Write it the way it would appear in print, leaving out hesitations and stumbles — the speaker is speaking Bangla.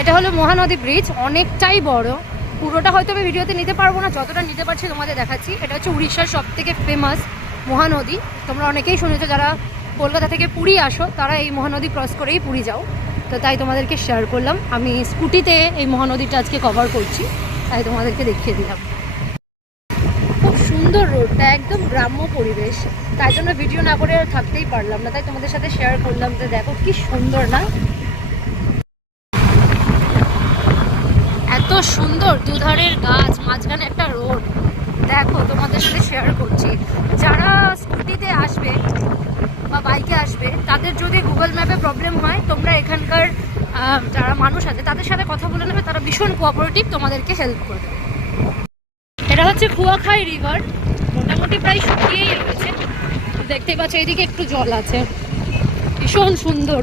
এটা হলো মহানদী ব্রিজ, অনেকটাই বড়। পুরোটা হয়তো আমি ভিডিওতে নিতে পারবো না, যতটা নিতে পারছি তোমাদের দেখাচ্ছি। এটা হচ্ছে উড়িষ্যার সব থেকে ফেমাস মহানদী। তোমরা অনেকেই শুনেছো, যারা কলকাতা থেকে পুরী আসো তারা এই মহানদী ক্রস করেই পুরী যাও। তো তাই তোমাদেরকে শেয়ার করলাম। আমি স্কুটিতে এই মহানদীটা আজকে কভার করছি, তাই তোমাদেরকে দেখিয়ে দিলাম। খুব সুন্দর রোডটা, একদম গ্রাম্য পরিবেশ, তাই জন্য ভিডিও না করে থাকতেই পারলাম না, তাই তোমাদের সাথে শেয়ার করলাম। তো দেখো কি সুন্দর না, এত সুন্দর, দুধারের গাছ, মাঝখানে একটা রোড। দেখো তোমাদের সাথে শেয়ার করছি, যারা স্কুটিতে আসবে বা বাইকে আসবে তাদের যদি গুগল ম্যাপে প্রবলেম হয়, তোমরা এখানকার যারা মানুষ আছে তাদের সাথে কথা বলে নেবে, তারা ভীষণ কোঅপারেটিভ, তোমাদেরকে হেল্প করবে। এটা হচ্ছে কুয়াখাই রিভার, মোটামুটি প্রায় শুকিয়েই রয়েছে, দেখতেই পাচ্ছ। এদিকে একটু জল আছে, ভীষণ সুন্দর।